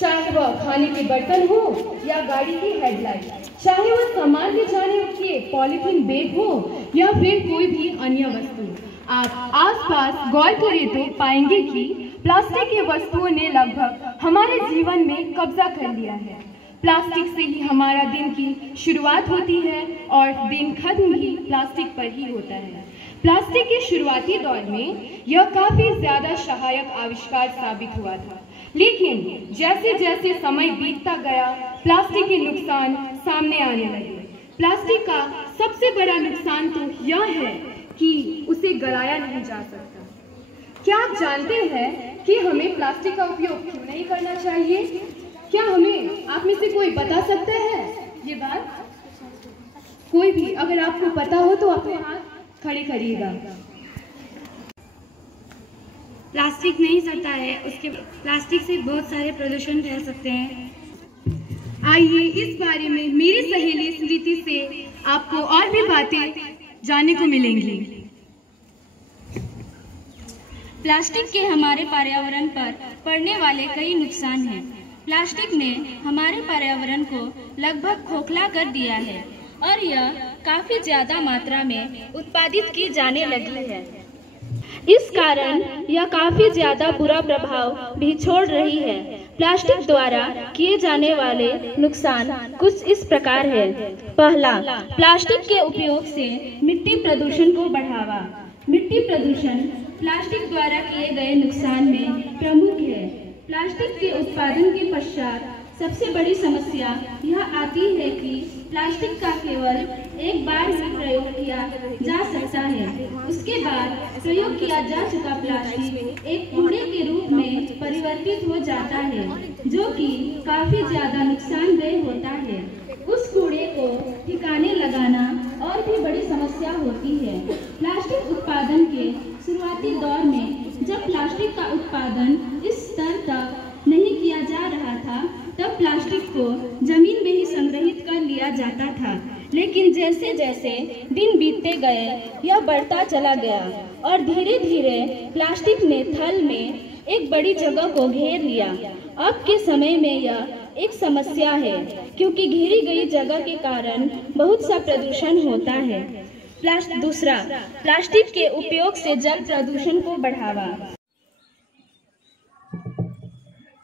चाहे वह खाने के बर्तन हो या गाड़ी की हेडलाइट, चाहे वह सामान ले जाने के पॉलीथीन बैग हो या फिर कोई भी अन्य वस्तु। आप आसपास गौर करें तो पाएंगे कि प्लास्टिक की वस्तुओं ने लगभग हमारे जीवन में कब्जा कर लिया है। प्लास्टिक से ही हमारा दिन की शुरुआत होती है और दिन खत्म भी प्लास्टिक पर ही होता है। प्लास्टिक के शुरुआती दौर में यह काफी ज्यादा सहायक आविष्कार साबित हुआ था, लेकिन जैसे जैसे समय बीतता गया प्लास्टिक के नुकसान सामने आने लगे। प्लास्टिक का सबसे बड़ा नुकसान तो यह है कि उसे गलाया नहीं जा सकता। क्या आप जानते हैं कि हमें प्लास्टिक का उपयोग क्यों नहीं करना चाहिए? क्या हमें आप में से कोई बता सकता है ये बात? कोई भी अगर आपको पता हो तो अपने हाथ खड़े करिएगा। प्लास्टिक नहीं सड़ता है, उसके प्लास्टिक से बहुत सारे प्रदूषण फैल सकते हैं। आइए इस बारे में मेरी सहेली स्मृति से आपको और भी बातें जानने को मिलेंगी। प्लास्टिक के हमारे पर्यावरण पर पड़ने वाले कई नुकसान हैं। प्लास्टिक ने हमारे पर्यावरण को लगभग खोखला कर दिया है और यह काफी ज्यादा मात्रा में उत्पादित की जाने लगी है। इस कारण यह काफी ज्यादा बुरा प्रभाव भी छोड़ रही है। प्लास्टिक द्वारा किए जाने वाले नुकसान कुछ इस प्रकार है। पहला, प्लास्टिक के उपयोग से मिट्टी प्रदूषण को बढ़ावा। मिट्टी प्रदूषण प्लास्टिक द्वारा किए गए नुकसान में प्रमुख है। प्लास्टिक के उत्पादन के पश्चात सबसे बड़ी समस्या यह आती है कि प्लास्टिक का केवल एक बार ही प्रयोग किया जा सकता है। उसके बाद प्रयोग किया जा चुका प्लास्टिक एक कूड़े के रूप में परिवर्तित हो जाता है, जो कि काफी ज्यादा नुकसानदेह होता है। उस कूड़े को ठिकाने लगाना और भी बड़ी समस्या होती है। प्लास्टिक उत्पादन के शुरुआती दौर में जब प्लास्टिक का उत्पादन इस स्तर तक नहीं किया जा रहा था, तब प्लास्टिक को जमीन में ही संग्रहित कर लिया जाता था। लेकिन जैसे जैसे दिन बीतते गए यह बढ़ता चला गया और धीरे धीरे प्लास्टिक ने थल में एक बड़ी जगह को घेर लिया। अब के समय में यह एक समस्या है, क्योंकि घेरी गई जगह के कारण बहुत सा प्रदूषण होता है। दूसरा, प्लास्टिक के उपयोग से जल प्रदूषण को बढ़ावा।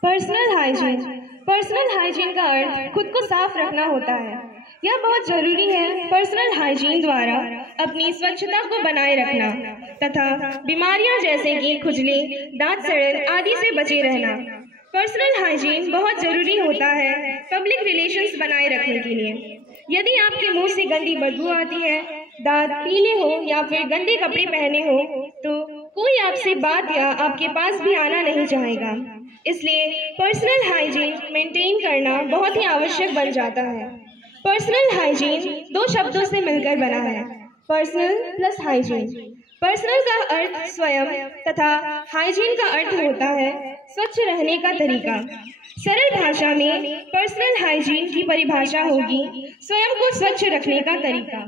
Personal hygiene. पर्सनल हाइजीन का अर्थ खुद को साफ रखना होता है। यह बहुत जरूरी है। पर्सनल हाइजीन द्वारा अपनी स्वच्छता को बनाए रखना तथा बीमारियां जैसे कि खुजली, दांत सड़न आदि से बचे रहना। पर्सनल हाइजीन बहुत जरूरी होता है पब्लिक रिलेशंस बनाए रखने के लिए। यदि आपके मुंह से गंदी बदबू आती है, दांत पीले हो या फिर गंदे कपड़े पहने हो, तो कोई आपसे बात या आपके पास भी आना नहीं चाहेगा। इसलिए पर्सनल हाइजीन मेंटेन करना बहुत ही आवश्यक बन जाता है। पर्सनल हाइजीन दो शब्दों से मिलकर बना है, पर्सनल प्लस हाइजीन। पर्सनल का अर्थ स्वयं तथा हाइजीन का अर्थ होता है स्वच्छ रहने का तरीका। सरल भाषा में पर्सनल हाइजीन की परिभाषा होगी स्वयं को स्वच्छ रखने का तरीका।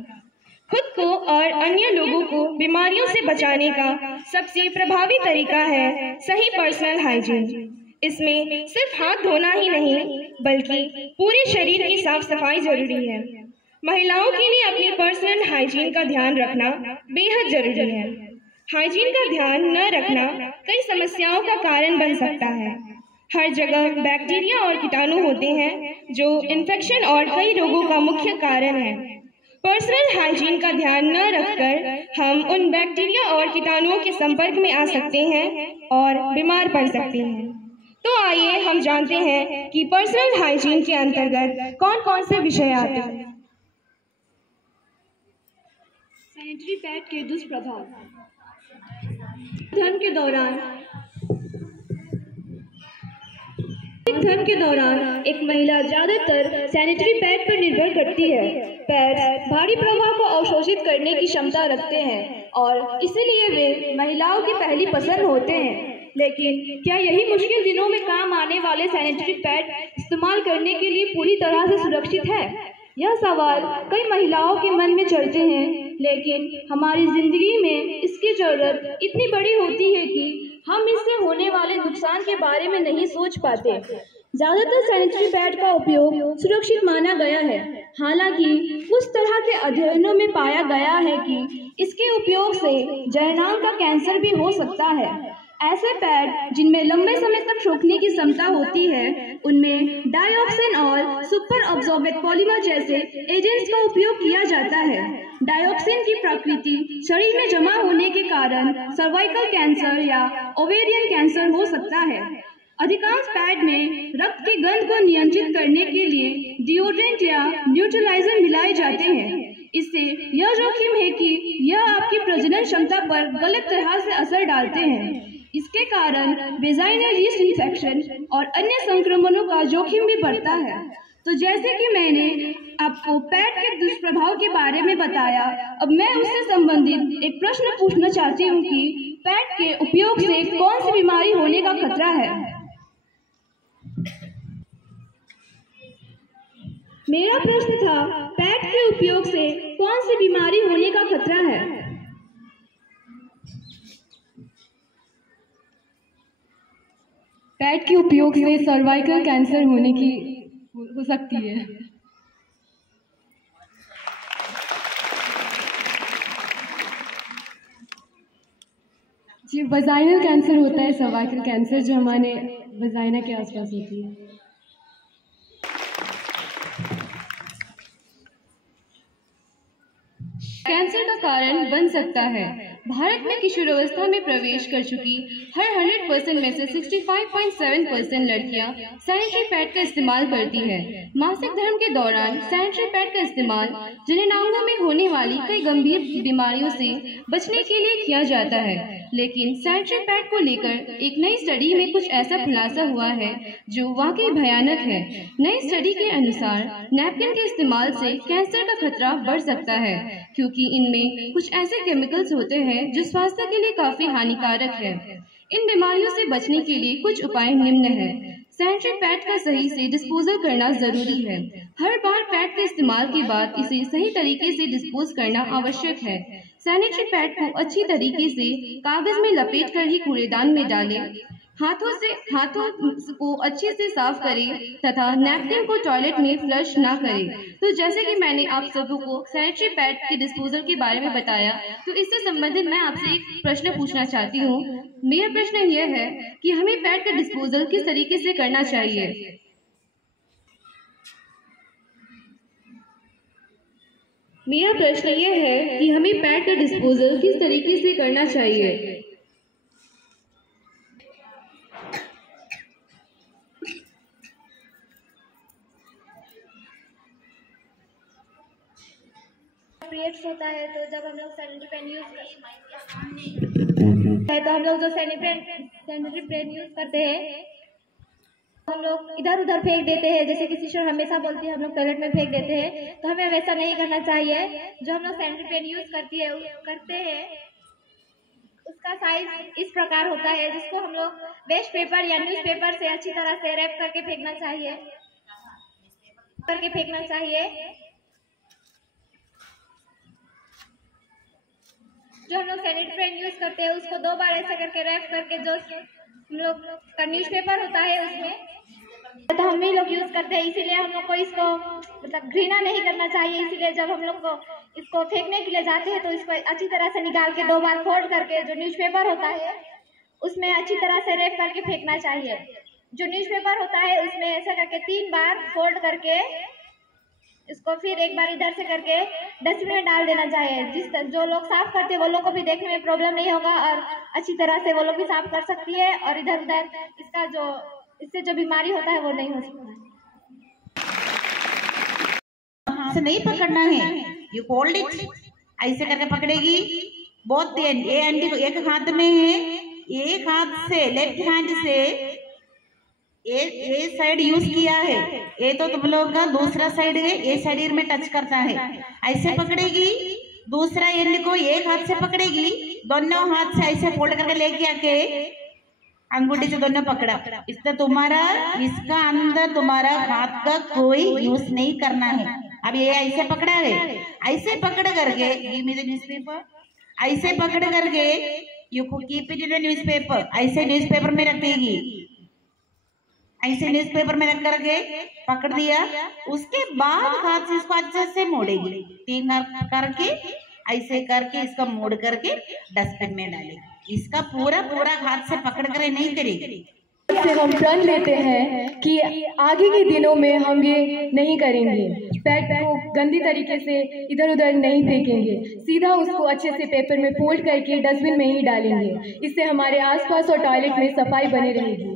खुद को और अन्य लोगों को बीमारियों से बचाने का सबसे प्रभावी तरीका है सही पर्सनल हाइजीन। इसमें सिर्फ हाथ धोना ही नहीं बल्कि पूरे शरीर की साफ सफाई जरूरी है। महिलाओं के लिए अपनी पर्सनल हाइजीन का ध्यान रखना बेहद जरूरी है। हाइजीन का ध्यान न रखना कई समस्याओं का कारण बन सकता है। हर जगह बैक्टीरिया और कीटाणु होते हैं जो इन्फेक्शन और कई रोगों का मुख्य कारण है। पर्सनल हाइजीन का ध्यान न रखकर हम उन बैक्टीरिया और कीटाणुओं के संपर्क में आ सकते हैं और बीमार पड़ सकते हैं। तो आइए हम जानते हैं कि पर्सनल हाइजीन के अंतर्गत कौन कौन से विषय आते हैं। सैनिटरी पैड के दुष्प्रभाव। धर्म के दौरान एक महिला ज्यादातर सैनिटरी पैड पर निर्भर करती है। पैड भारी प्रवाह को अवशोषित करने की क्षमता रखते हैं और इसीलिए वे महिलाओं की पहली पसंद होते हैं। लेकिन क्या यही मुश्किल दिनों में काम आने वाले सैनिटरी पैड इस्तेमाल करने के लिए पूरी तरह से सुरक्षित है? यह सवाल कई महिलाओं के मन में चलते हैं, लेकिन हमारी जिंदगी में इसकी जरूरत इतनी बड़ी होती है कि हम इससे होने वाले नुकसान के बारे में नहीं सोच पाते। ज़्यादातर सैनिटरी पैड का उपयोग सुरक्षित माना गया है। हालांकि कुछ तरह के अध्ययनों में पाया गया है कि इसके उपयोग से जननांग का कैंसर भी हो सकता है। ऐसे पैड जिनमें लंबे समय तक सोखने की क्षमता होती है, उनमें डाइऑक्सिन और सुपर अब्जॉर्बेट पॉलीमर जैसे एजेंट्स का उपयोग किया जाता है। डाइऑक्सिन की प्रकृति शरीर में जमा होने के कारण सर्वाइकल कैंसर या ओवेरियन कैंसर हो सकता है। अधिकांश पैड में रक्त की गंध को नियंत्रित करने के लिए डिओड्रेंट या न्यूट्रलाइजर मिलाए जाते हैं। इससे यह जोखिम है कि यह आपकी प्रजनन क्षमता पर गलत तरह से असर डालते हैं। इसके कारण वेजाइनल यीस्ट इन्फेक्शन और अन्य संक्रमणों का जोखिम भी बढ़ता है। तो जैसे कि मैंने आपको पैड के दुष्प्रभाव के बारे में बताया, अब मैं उससे संबंधित एक प्रश्न पूछना चाहती हूँ कि पैड के उपयोग से कौन सी बीमारी होने का खतरा है। मेरा प्रश्न था, पैड के उपयोग से कौन सी बीमारी होने का खतरा है। पैड के उपयोग से सर्वाइकल कैंसर होने की हो सकती है। जी, वजाइनल कैंसर होता है, सर्वाइकल कैंसर जो हमारे वजाइना के आसपास होती है। कैंसर का कारण बन सकता है। भारत में किशोरावस्था में प्रवेश कर चुकी हर 100% में से 65.7% लड़कियां सैनिटरी पैड का इस्तेमाल करती है। मासिक धर्म के दौरान सैनिटरी पैड का इस्तेमाल जननांगों में होने वाली कई गंभीर बीमारियों से बचने के लिए किया जाता है। लेकिन सैनिटरी पैड को लेकर एक नई स्टडी में कुछ ऐसा खुलासा हुआ है जो वाकई भयानक है। नई स्टडी के अनुसार नैपकिन के इस्तेमाल से कैंसर का खतरा बढ़ सकता है, क्योंकि इनमें कुछ ऐसे केमिकल्स होते हैं जो स्वास्थ्य के लिए काफी हानिकारक है। इन बीमारियों से बचने के लिए कुछ उपाय निम्न है। सैनिटरी पैड का सही से डिस्पोजल करना जरूरी है। हर बार पैड के इस्तेमाल के बाद इसे सही तरीके से डिस्पोज करना आवश्यक है। सैनिटरी पैड को अच्छी तरीके से कागज में लपेट कर ही कूड़ेदान में डालें। हाथों को अच्छे से साफ करें तथा नैपकिन को टॉयलेट में फ्लश ना करें। तो जैसे कि मैंने आप सबों को सैनिटरी पैड के डिस्पोजल के बारे में बताया, तो इससे संबंधित मैं आपसे एक प्रश्न पूछना चाहती हूँ। मेरा प्रश्न यह है कि हमें पैड का डिस्पोजल किस तरीके से करना चाहिए। मेरा प्रश्न यह है कि हमें पैड का डिस्पोजल किस तरीके से करना चाहिए। पीरियड्स होता है तो जब हम लोग सैनिटरी पैड यूज करते हैं तो हम लोग जो सैनिटरी पैड यूज करते हैं हम लोग इधर उधर फेंक देते हैं। जैसे कि सिस्टर हमेशा बोलती है हम लोग टॉयलेट में फेंक देते हैं, तो हमें वैसा नहीं करना चाहिए। जो हम लोग सैनिटरी पैड यूज करते हैं उसका साइज इस प्रकार होता है, जिसको हम लोग वेस्ट पेपर या न्यूज पेपर से अच्छी तरह से रैप करके फेंकना चाहिए। जो हम लोग सैनिटरी पैड यूज करते हैं उसको 2 बार ऐसे करके रैप करके जो हम लोग का न्यूज़पेपर होता है उसमें तो हम ही लोग यूज करते हैं। इसीलिए हम लोग को इसको मतलब घृणा नहीं करना चाहिए। इसीलिए जब हम लोग को इसको फेंकने के लिए जाते हैं तो इसको अच्छी तरह से निकाल के 2 बार फोल्ड करके जो न्यूज़पेपर होता है उसमें अच्छी तरह से रैप करके फेंकना चाहिए। जो न्यूज़पेपर होता है उसमें ऐसा करके 3 बार फोल्ड करके इसको फिर एक बार इधर से करके डस्टबिन में डाल देना चाहिए। जो लोग साफ करते हैं वो लोग को भी देखने में प्रॉब्लम नहीं होगा और अच्छी तरह से वो लोग भी साफ कर सकती है और इधर उधर इससे जो बीमारी होता है वो नहीं हो सकता। हाथ से नहीं पकड़ना है, यू होल्ड इट, ऐसे करके पकड़ेगी। बहुत ये आंटी को एक हाथ में है, एक हाथ से लेफ्ट हैंड से ये साइड यूज किया है, ये तो तुम लोग का दूसरा साइड है, ये शरीर में टच करता है। ऐसे पकड़ेगी, दूसरा एंड को एक हाथ से पकड़ेगी, दोनों हाथ से ऐसे फोल्ड करके लेके आके अंगूठी से दोनों पकड़ा। इससे तुम्हारा इसका अंदर तुम्हारा हाथ का कोई यूज नहीं करना है। अब ये ऐसे पकड़ा है, ऐसे पकड़ करके गिव मी द न्यूज़पेपर, ऐसे पकड़ करके you keep it in the newspaper, ऐसे न्यूज़पेपर में रखेगी। ऐसे न्यूज़पेपर में रख करके पकड़ दिया, उसके बाद हाथ से इसको अच्छे से मोड़ेगी, 3 करके ऐसे करके इसको मोड़ करके डस्टबिन में डालेगी। इसका पूरा पूरा हाथ से पकड़ कर नहीं करेगी। से हम प्रण लेते हैं कि आगे के दिनों में हम ये नहीं करेंगे, पैड को गंदी तरीके से इधर उधर नहीं फेंकेंगे, सीधा उसको अच्छे से पेपर में फोल्ड करके डस्टबिन में ही डालेंगे। इससे हमारे आसपास और टॉयलेट में सफाई बनी रहेगी।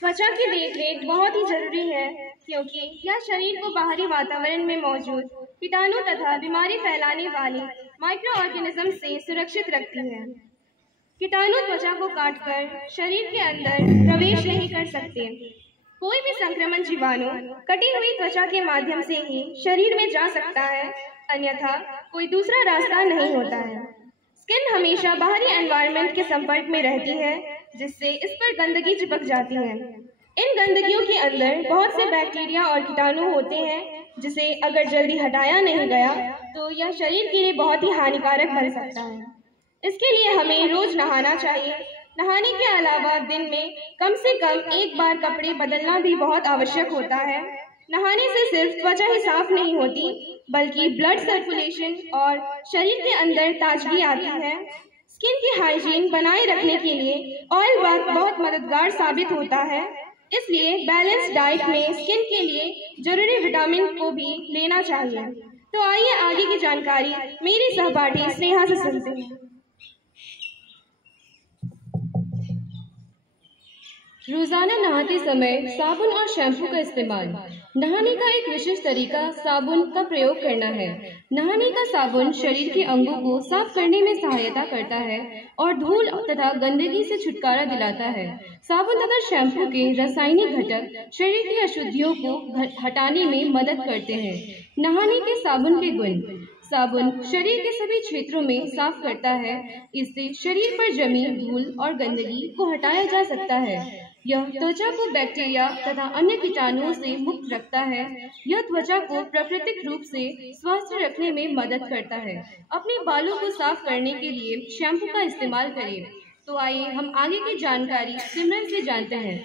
त्वचा की देखरेख बहुत ही जरूरी है, क्योंकि यह शरीर को बाहरी वातावरण में मौजूद कीटाणु तथा बीमारी फैलाने वाले माइक्रो ऑर्गेनिज्म से सुरक्षित रखती है। कीटाणु त्वचा को काटकर शरीर के अंदर प्रवेश नहीं कर सकते। कोई भी संक्रमण जीवाणु कटी हुई त्वचा के माध्यम से ही शरीर में जा सकता है, अन्यथा कोई दूसरा रास्ता नहीं होता है। स्किन हमेशा बाहरी एनवायरनमेंट के संपर्क में रहती है, जिससे इस पर गंदगी चिपक जाती है। इन गंदगियों के अंदर बहुत से बैक्टीरिया और कीटाणु होते हैं, जिसे अगर जल्दी हटाया नहीं गया तो यह शरीर के लिए बहुत ही हानिकारक बन सकता है। इसके लिए हमें रोज नहाना चाहिए। नहाने के अलावा दिन में कम से कम 1 बार कपड़े बदलना भी बहुत आवश्यक होता है। नहाने से सिर्फ त्वचा ही साफ नहीं होती, बल्कि ब्लड सर्कुलेशन और शरीर के अंदर ताजगी आती है। स्किन की हाइजीन बनाए रखने के लिए ऑयल बाथ बहुत मददगार साबित होता है। इसलिए बैलेंस डाइट में स्किन के लिए जरूरी विटामिन को भी लेना चाहिए। तो आइए आगे की जानकारी मेरी सहपाठी स्नेहा से सुनते हैं। रोजाना नहाते समय साबुन और शैम्पू का इस्तेमाल। नहाने का एक विशेष तरीका साबुन का प्रयोग करना है। नहाने का साबुन शरीर के अंगों को साफ करने में सहायता करता है और धूल तथा गंदगी से छुटकारा दिलाता है। साबुन तथा शैम्पू के रासायनिक घटक शरीर की अशुद्धियों को हटाने में मदद करते हैं। नहाने के साबुन के गुण। साबुन शरीर के सभी क्षेत्रों में साफ करता है। इससे शरीर पर जमी धूल और गंदगी को हटाया जा सकता है। यह त्वचा को बैक्टीरिया तथा अन्य कीटाणुओं से मुक्त रखता है। यह त्वचा को प्राकृतिक रूप से स्वस्थ रखने में मदद करता है। अपने बालों को साफ करने के लिए शैम्पू का इस्तेमाल करें। तो आइए हम आगे की जानकारी सिमरन से जानते हैं।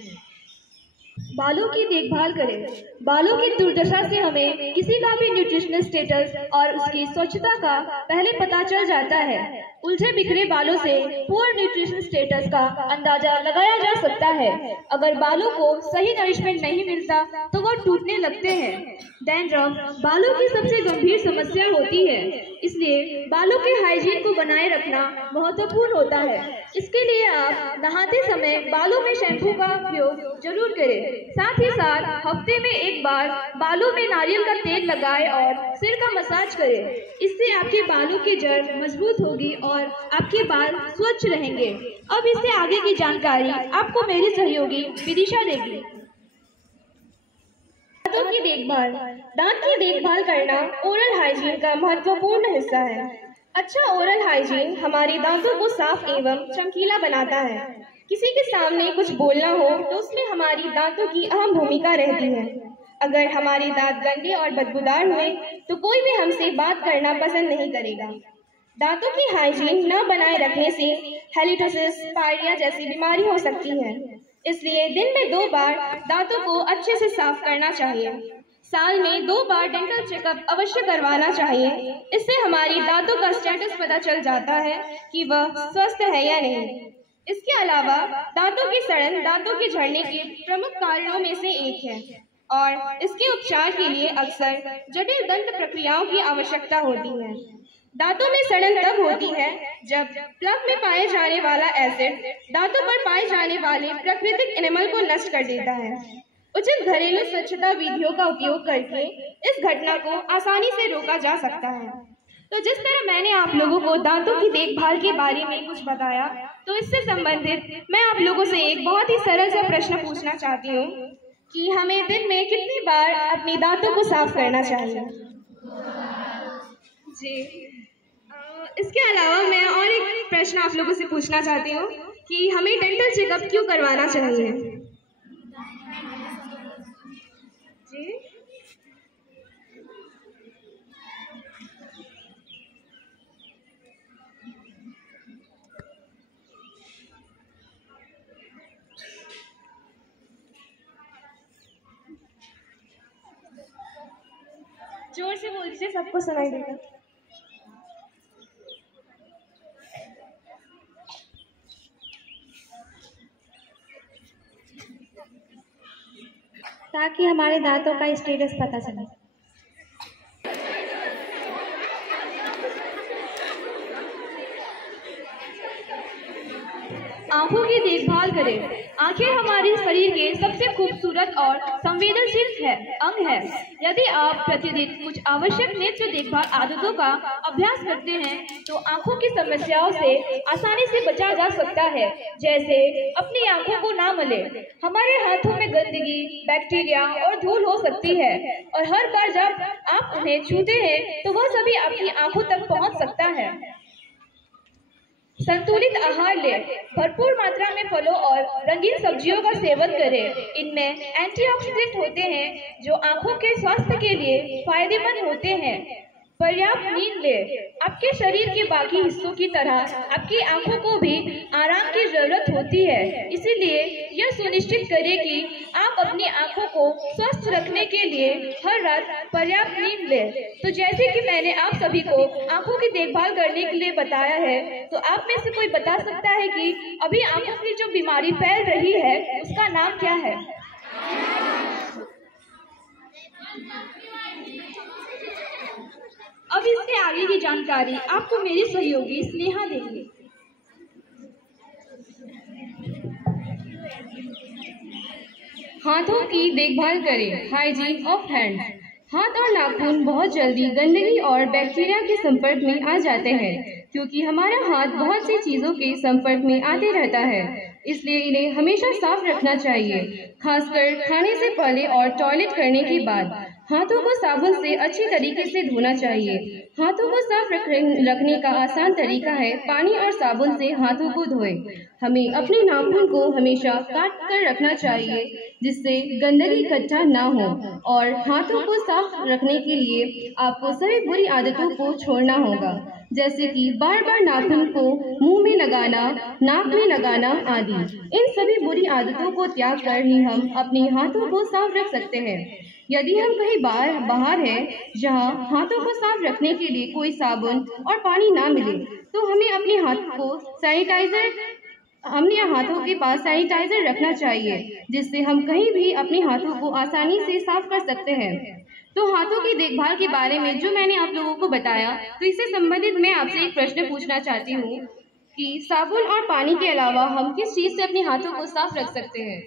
बालों की देखभाल करें। बालों की दुर्दशा से हमें किसी का भी न्यूट्रिशनल स्टेटस और उसकी स्वच्छता का पहले पता चल जाता है। उलझे बिखरे बालों से पुअर न्यूट्रिशनल स्टेटस का अंदाजा लगाया जा सकता है। अगर बालों को सही नरिशमेंट नहीं मिलता तो वो टूटने लगते हैं। डैंड्रफ बालों की सबसे गंभीर समस्या होती है, इसलिए बालों के हाइजीन को बनाए रखना महत्वपूर्ण होता है। इसके लिए आप नहाते समय बालों में शैम्पू का उपयोग जरूर करें। साथ ही साथ हफ्ते में 1 बार बालों में नारियल का तेल लगाएं और सिर का मसाज करें। इससे आपके बालों की जड़ मजबूत होगी और आपके बाल स्वच्छ रहेंगे। अब इससे आगे की जानकारी आपको मेरी सहयोगी विदिशा देगी। दांतों की देखभाल। दांत की देखभाल करना ओरल हाइजीन का महत्वपूर्ण हिस्सा है। अच्छा ओरल हाइजीन हमारे दांतों को साफ एवं चमकीला बनाता है। किसी के सामने कुछ बोलना हो तो उसमें हमारी दांतों की अहम भूमिका रहती है। अगर हमारे दांत गंदे और बदबूदार हुए तो कोई भी हमसे बात करना पसंद नहीं करेगा। दांतों की हाइजीन न बनाए रखने से हेलिटोसिस, पायरिया जैसी बीमारी हो सकती है। इसलिए दिन में 2 बार दांतों को अच्छे से साफ करना चाहिए। साल में 2 बार डेंटल चेकअप अवश्य करवाना चाहिए। इससे हमारी दांतों का स्टेटस पता चल जाता है कि वह स्वस्थ है या नहीं। इसके अलावा दांतों की सड़न दांतों के झड़ने के प्रमुख कारणों में से एक है और इसके उपचार के लिए अक्सर जटिल दंत प्रक्रियाओं की आवश्यकता होती है। दांतों में सड़न तब होती है जब प्लग में पाए जाने वाला एसिड दांतों पर पाए जाने वाले प्राकृतिक एनिमल को नष्ट कर देता है। उचित घरेलू स्वच्छता विधियों का उपयोग करके इस घटना को आसानी से रोका जा सकता है। तो जिस तरह मैंने आप लोगों को दांतों की देखभाल के बारे में कुछ बताया, तो इससे संबंधित मैं आप लोगों से एक बहुत ही सरल सा प्रश्न पूछना चाहती हूँ कि हमें दिन में कितनी बार अपने दांतों को साफ करना चाहिए? जी। इसके अलावा मैं और एक प्रश्न आप लोगों से पूछना चाहती हूँ कि हमें डेंटल चेकअप क्यों करवाना चाहिए? जी। जोर से बोल दीजिए, सबको सुनाई देगा। ताकि हमारे दांतों का स्टेटस पता चले। आंखों की देखभाल करें। आंखें हमारे शरीर के सबसे खूबसूरत और संवेदनशील अंग है। यदि आप प्रतिदिन कुछ आवश्यक नेत्र देखभाल आदतों का अभ्यास करते हैं तो आंखों की समस्याओं से आसानी से बचा जा सकता है। जैसे अपनी आंखों को ना मलें। हमारे हाथों में गंदगी, बैक्टीरिया और धूल हो सकती है और हर बार जब आप उन्हें छूते हैं तो वह सभी आपकी आंखों तक पहुंच सकता है। संतुलित आहार लें। भरपूर मात्रा में फलों और रंगीन सब्जियों का सेवन करें। इनमें एंटीऑक्सीडेंट होते हैं जो आंखों के स्वास्थ्य के लिए फायदेमंद होते हैं। पर्याप्त नींद लें। आपके शरीर के बाकी हिस्सों की तरह आपकी आंखों को भी आराम की जरूरत होती है। इसीलिए यह सुनिश्चित करें कि आप अपनी आंखों को स्वस्थ रखने के लिए हर रात पर्याप्त नींद लें। तो जैसे कि मैंने आप सभी को आंखों की देखभाल करने के लिए बताया है, तो आप में से कोई बता सकता है कि अभी आंखों की जो बीमारी फैल रही है उसका नाम क्या है? अब इससे आगे की जानकारी आपको मेरी सहयोगी स्नेहा देंगे। हाथों की देखभाल करें। Hygiene of hand. हाथ और नाखून बहुत जल्दी गंदगी और बैक्टीरिया के संपर्क में आ जाते हैं, क्योंकि हमारा हाथ बहुत सी चीजों के संपर्क में आते रहता है। इसलिए इन्हें हमेशा साफ रखना चाहिए, खासकर खाने से पहले और टॉयलेट करने के बाद। हाथों को साबुन से अच्छी तरीके से धोना चाहिए। हाथों को साफ रखने का आसान तरीका है पानी और साबुन से हाथों को धोएं। हमें अपने नाखून को हमेशा काट कर रखना चाहिए जिससे गंदगी इकट्ठा ना हो। और हाथों को साफ रखने के लिए आपको सभी बुरी आदतों को छोड़ना होगा, जैसे कि बार बार नाखून को मुंह में लगाना, नाक में लगाना आदि। इन सभी बुरी आदतों को त्याग कर ही हम अपने हाथों को साफ रख सकते हैं। यदि हम कहीं बाहर हैं जहां हाथों को साफ रखने के लिए कोई साबुन और पानी ना मिले, तो हमें अपने हाथों के पास सैनिटाइजर रखना चाहिए, जिससे हम कहीं भी अपने हाथों को आसानी से साफ कर सकते हैं। तो हाथों की देखभाल के बारे में जो मैंने आप लोगों को बताया, तो इससे संबंधित मैं आपसे एक प्रश्न पूछना चाहती हूँ कि साबुन और पानी के अलावा हम किस चीज से अपने हाथों को साफ रख सकते हैं?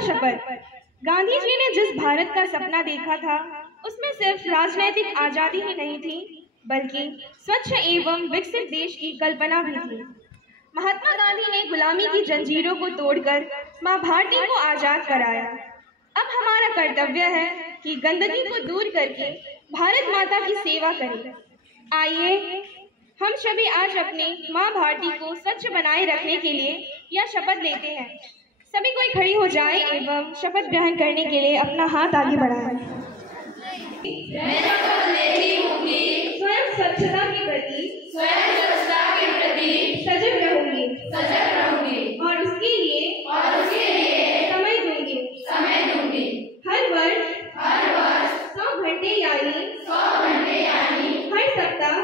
शपथ। गांधी जी ने जिस भारत का सपना देखा था उसमें सिर्फ राजनीतिक आजादी ही नहीं थी, बल्कि स्वच्छ एवं विकसित देश की कल्पना भी थी। महात्मा गांधी ने गुलामी की जंजीरों को तोड़कर मां भारती को आजाद कराया। अब हमारा कर्तव्य है कि गंदगी को दूर करके भारत माता की सेवा करें। आइए हम सभी आज अपनी मां भारती को स्वच्छ बनाए रखने के लिए यह शपथ लेते हैं। सभी कोई खड़ी हो जाए एवं शपथ ग्रहण करने के लिए अपना हाथ आगे बढ़ाएं। मैं शपथ लेती हूँ कि स्वयं स्वच्छता के प्रति सजग रहूंगी और उसके लिए समय दूंगी। हर वर्ष 100 घंटे यानी हर सप्ताह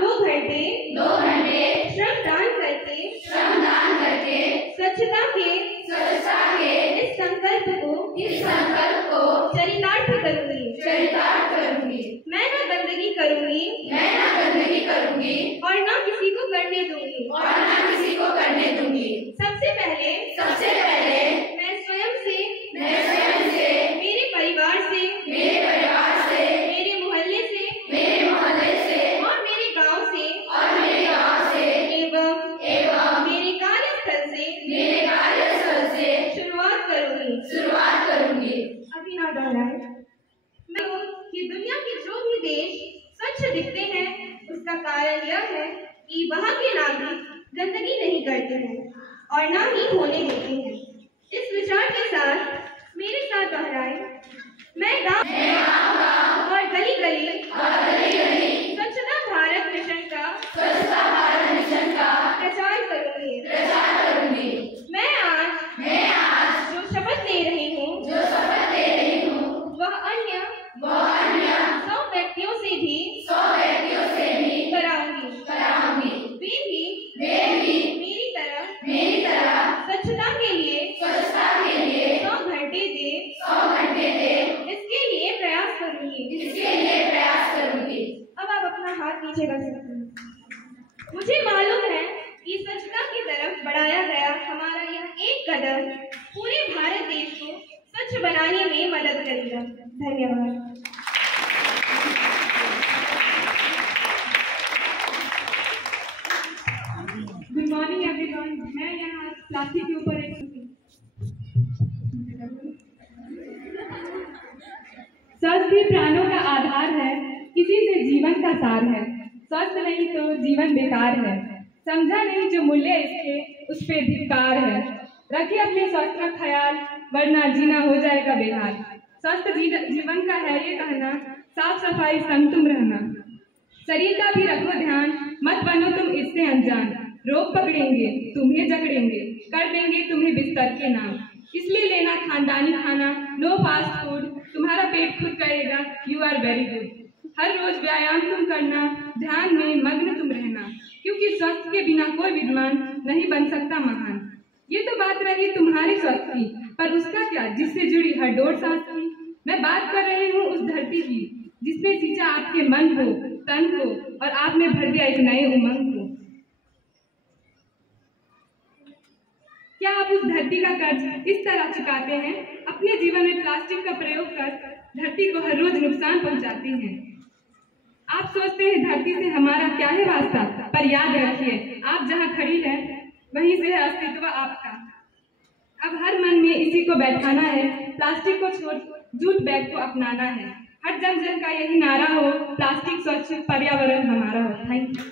2 घंटे श्रमदान करके स्वच्छता के इस संकल्प को चरितार्थ करूंगी। मैं ना गंदगी करूंगी और ना किसी को करने दूंगी। सबसे पहले मैं स्वयं से मेरे परिवार से मेरे मोहल्ले से और मेरे गांव से एवं मेरे कार्यस्थल से शुरुआत करूंगी। अभी ना दोहराएं। कि दुनिया के जो भी देश स्वच्छ दिखते हैं उसका कारण यह है कि वहाँ के नागरिक गंदगी नहीं करते हैं और ना ही होने देते हैं। इस विचार के साथ मेरे साथ दोहराएं। मैं गांव और गली स्वच्छता भारत मिशन का प्रचार करूंगी। मैं आज कदम पूरे भारत देश को स्वच्छ बनाने में मदद करेगा। धन्यवाद। Good morning everyone. मैं यहाँ प्लास्टिक के ऊपर स्वस्थ ही प्राणों का आधार है, इसी से जीवन का सार है। स्वस्थ नहीं तो जीवन बेकार है, समझा नहीं जो मूल्य इसके उस पे धिक्कार है। रखिए अपने स्वास्थ्य का ख्याल, वरना जीना हो जाएगा बेहाल। स्वस्थ जीवन का है ये कहना, साफ सफाई संग तुम रहना। शरीर का भी रखो ध्यान, मत बनो तुम इससे अनजान। रोग पकड़ेंगे तुम्हें जकड़ेंगे, कर देंगे तुम्हें बिस्तर के नाम। इसलिए लेना खानदानी खाना, नो फास्ट फूड, तुम्हारा पेट खुद कहेगा यू आर वेरी गुड। हर रोज व्यायाम तुम करना, ध्यान में मग्न तुम रहना, क्योंकि स्वस्थ के बिना कोई विद्वान नहीं बन सकता महान। ये तो बात रही तुम्हारी स्वस्थ की, पर उसका क्या जिससे जुड़ी हर डोर सांस की। मैं बात कर रही हूँ उस धरती की, जिसने सींचा आपके मन को, तन को, और आप में भर दिया एक नए उमंग को। क्या आप उस धरती का कर्ज इस तरह चुकाते हैं, अपने जीवन में प्लास्टिक का प्रयोग कर धरती को हर रोज नुकसान पहुंचाते हैं। आप सोचते हैं धरती से हमारा क्या है वास्ता, पर याद रखिए आप जहां खड़ी हैं वहीं से है अस्तित्व आपका। अब हर मन में इसी को बैठाना है, प्लास्टिक को छोड़ जूट बैग को अपनाना है। हर जन जन का यही नारा हो, प्लास्टिक स्वच्छ पर्यावरण हमारा हो। Thank you.